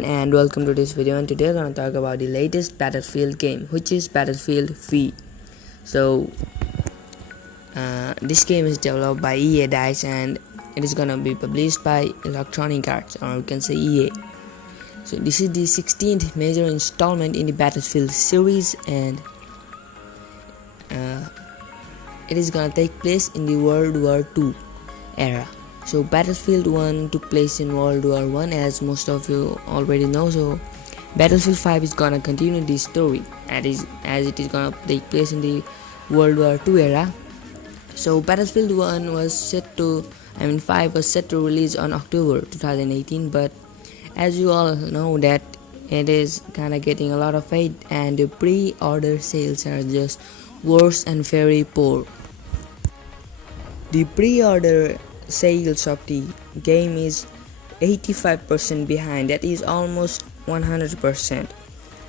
everyone and welcome to this video, and today we're going to talk about the latest Battlefield game, which is Battlefield V. So this game is developed by EA DICE and it is going to be published by Electronic Arts, or you can say EA. So this is the 16th major installment in the Battlefield series, and it is going to take place in the World War II era. So Battlefield 1 took place in World War I, as most of you already know. So Battlefield 5 is gonna continue this story as it is gonna take place in the World War II era. So Battlefield 5 was set to release on October 2018, but as you all know that it is kinda getting a lot of hate, and the pre-order sales are just worse and very poor. The pre-order sales of the game is 85% behind. That is almost 100%.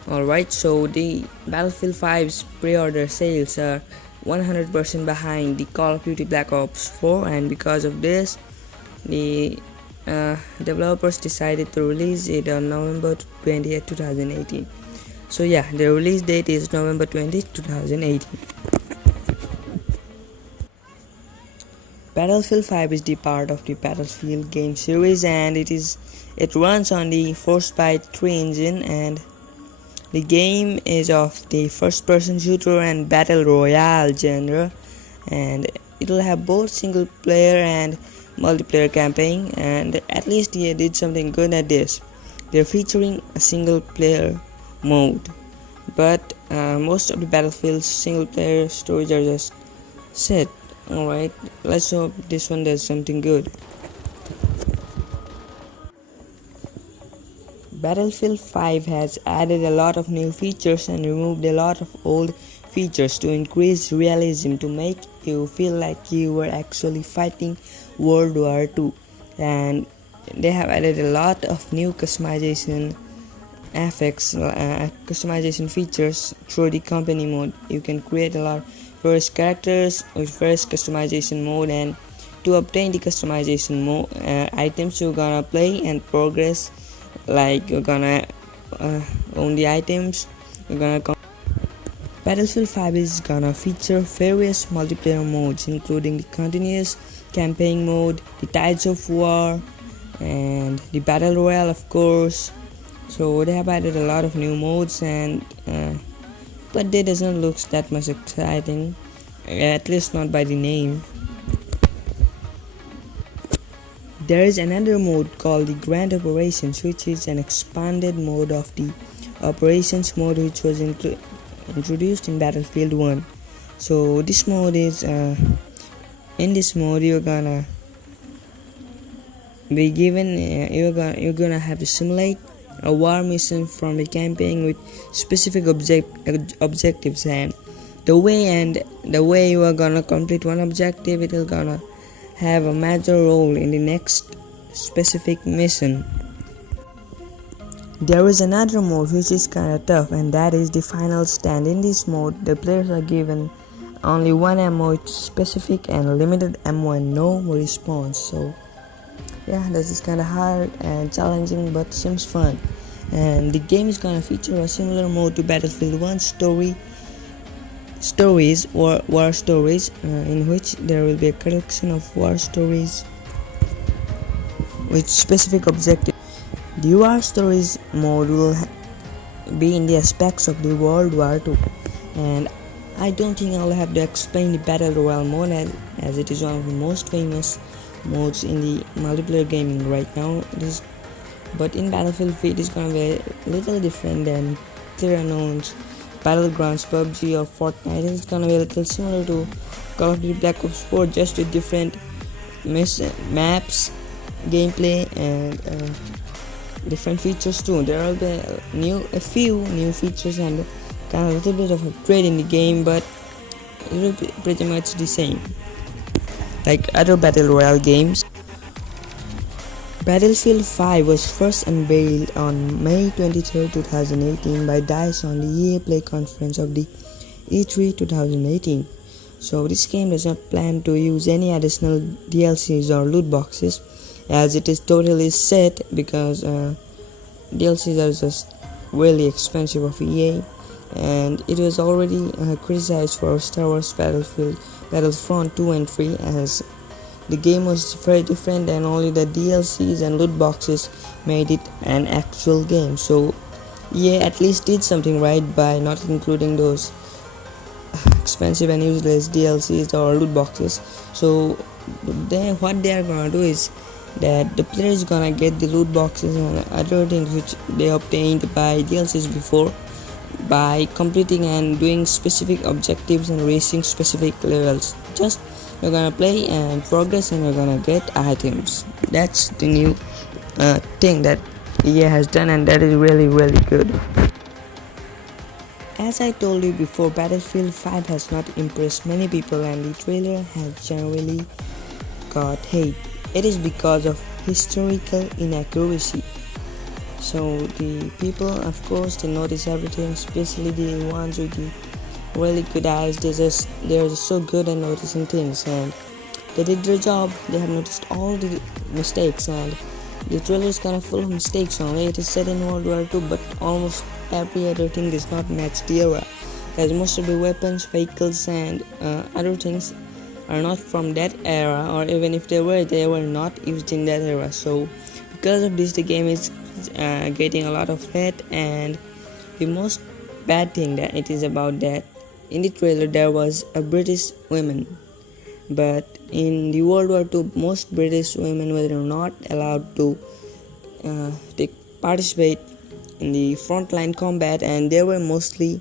Alright, so the Battlefield 5's pre-order sales are 100% behind the Call of Duty Black Ops 4, and because of this the developers decided to release it on November 20th, 2018. So yeah, the release date is November 20th, 2018. Battlefield 5 is the part of the Battlefield game series, and it runs on the Frostbite 3 engine, and the game is of the first-person shooter and battle royale genre, and it will have both single player and multiplayer campaign, and at least they did something good at this. They're featuring a single player mode, but most of the Battlefield's single player stories are just set. Alright, let's hope this one does something good. Battlefield 5 has added a lot of new features and removed a lot of old features to increase realism, to make you feel like you were actually fighting World War II. And they have added a lot of new customization effects, customization features through the company mode. You can create a lot of various characters with various customization mode, and to obtain the customization mode items, you're gonna play and progress. Like you're gonna own the items. Battlefield 5 is gonna feature various multiplayer modes, including the continuous campaign mode, the Tides of War, and the Battle Royale, of course. So they have added a lot of new modes, and but they doesn't look that much exciting, at least not by the name. There is another mode called the Grand Operations, which is an expanded mode of the Operations mode, which was introduced in Battlefield 1. So this mode is in this mode you're gonna be given you're gonna have to simulate a war mission from the campaign with specific objectives, and the way you are gonna complete one objective, it will gonna have a major role in the next specific mission. There is another mode which is kinda tough, and that is the Final Stand. In this mode, the players are given only one ammo, it's specific and limited ammo and no response. So yeah, this is kinda hard and challenging, but seems fun. And the game is gonna feature a similar mode to Battlefield 1 stories or war stories, in which there will be a collection of war stories with specific objectives. The war stories mode will be in the aspects of the World War II, and I don't think I'll have to explain the Battle Royale mode, as it is one of the most famous modes in the multiplayer gaming right now. But in Battlefield V, it is going to be a little different than PlayerUnknown's Battlegrounds, PUBG, or Fortnite. It's going to be a little similar to Call of Duty Black Ops 4, just with different maps, gameplay, and different features too. There will be a few new features and kind of a little bit of upgrade in the game, but it will be pretty much the same like other Battle Royale games. Battlefield 5 was first unveiled on May 23, 2018 by DICE on the EA Play conference of the E3 2018. So this game does not plan to use any additional DLCs or loot boxes, as it is totally set, because DLCs are just really expensive of EA, and it was already criticized for Star Wars Battlefront 2 and 3, as the game was very different and only the DLCs and loot boxes made it an actual game. So EA at least did something right by not including those expensive and useless DLCs or loot boxes. So what they are gonna do is that the player is gonna get the loot boxes and other things which they obtained by DLCs before by completing and doing specific objectives and racing specific levels. Just you're gonna play and progress and you're gonna get items. That's the new thing that EA has done, and that is really good. As I told you before, Battlefield 5 has not impressed many people and the trailer has generally got hate. It is because of historical inaccuracy. So the people, of course, they notice everything, especially the ones with the really good eyes. They're just so good at noticing things, and they did their job. They have noticed all the mistakes, and the trailer is kind of full of mistakes only. It is set in World War II, but almost every other thing does not match the era, as most of the weapons, vehicles, and other things are not from that era, or even if they were not used in that era. So because of this, the game is getting a lot of hate, and the most bad thing that it is about that in the trailer there was a British woman, but in the World War II most British women were not allowed to participate in the frontline combat, and they were mostly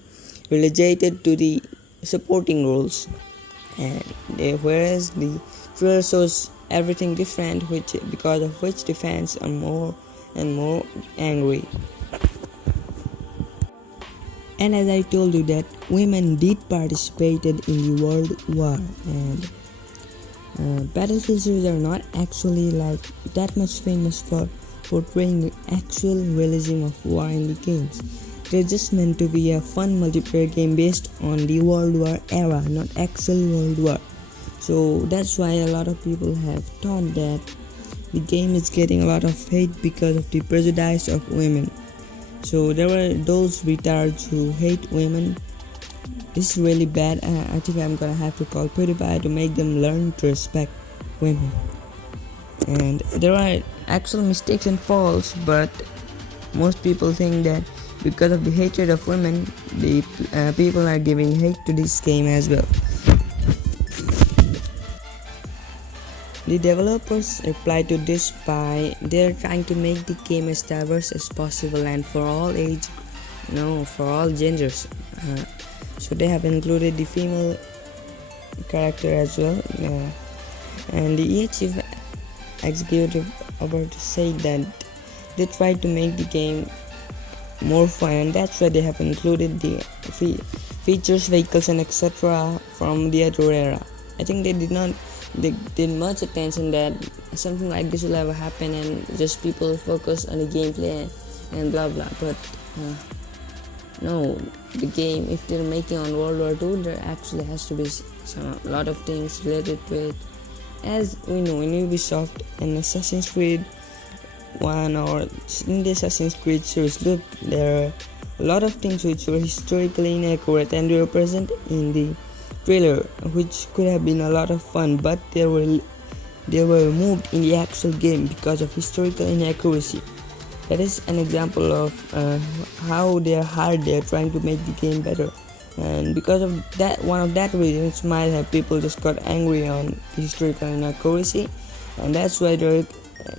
relegated to the supporting roles, and whereas the trailer shows everything different, because of which the fans are more and more angry. And as I told you that women did participated in the World War, and Battlefield series are not actually like that much famous for portraying the actual realism of war in the games. They're just meant to be a fun multiplayer game based on the World War era, not actual World War. So that's why a lot of people have thought that the game is getting a lot of hate because of the prejudice of women. So there were those retards who hate women. This is really bad. I think I'm gonna have to call PewDiePie to make them learn to respect women. And there are actual mistakes and faults, but most people think that because of the hatred of women, the people are giving hate to this game as well. The developers replied to this by they're trying to make the game as diverse as possible and for all for all genders. So they have included the female character as well, and the EA chief executive about to say that they tried to make the game more fun, and that's why they have included the features, vehicles, and etc. from the other era. I think they did much attention that something like this will ever happen, and just people focus on the gameplay and blah blah. But no, the game, if they're making on World War II, there actually has to be a lot of things related to it. As we know, in Ubisoft and Assassin's Creed 1 or in the Assassin's Creed series, look, there are a lot of things which were historically inaccurate and they were present in the trailer, which could have been a lot of fun, but they were removed in the actual game because of historical inaccuracy. That is an example of how they're trying to make the game better, and because of that, one of that reasons might have people just got angry on historical inaccuracy, and that's why they're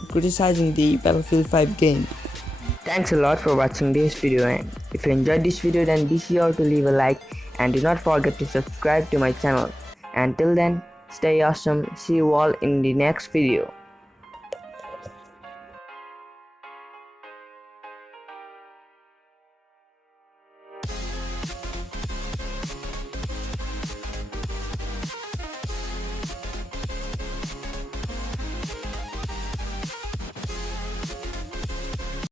criticizing the Battlefield 5 game. Thanks a lot for watching this video, and if you enjoyed this video then be sure to leave a like and do not forget to subscribe to my channel. Until then, stay awesome. See you all in the next video.